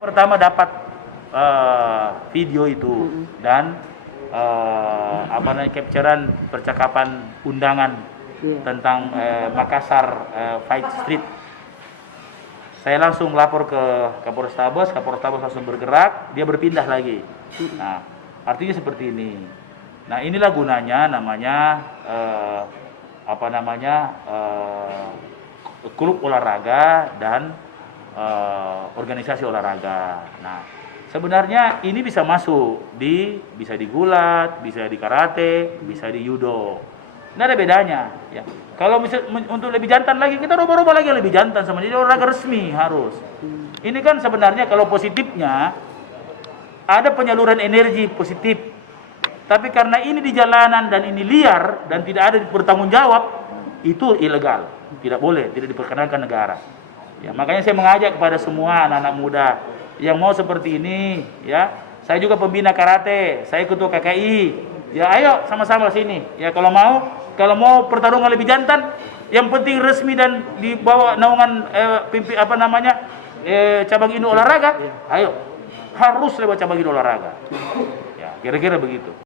Pertama dapat video itu dan capturean percakapan undangan tentang Makassar Fight Street. Saya langsung lapor ke Kapolrestabes langsung bergerak, dia berpindah lagi. Nah, artinya seperti ini. Nah, inilah gunanya namanya klub olahraga dan organisasi olahraga. Nah, sebenarnya ini bisa masuk bisa di gulat, bisa di karate, bisa di judo. Nggak ada bedanya, ya. Kalau untuk lebih jantan lagi, kita roba-roba lagi yang lebih jantan sama jadi olahraga resmi harus. Ini kan sebenarnya kalau positifnya ada penyaluran energi positif. Tapi karena ini di jalanan dan ini liar dan tidak ada bertanggung jawab, itu ilegal. Tidak boleh, tidak diperkenankan negara. Ya, makanya saya mengajak kepada semua anak-anak muda yang mau seperti ini, ya. Saya juga pembina karate, saya ketua KKI. Ya, ayo sama-sama sini. Ya, kalau mau pertarungan lebih jantan, yang penting resmi dan di bawah naungan cabang Indo olahraga. Ayo, harus lewat cabang Indo olahraga. Ya, kira-kira begitu.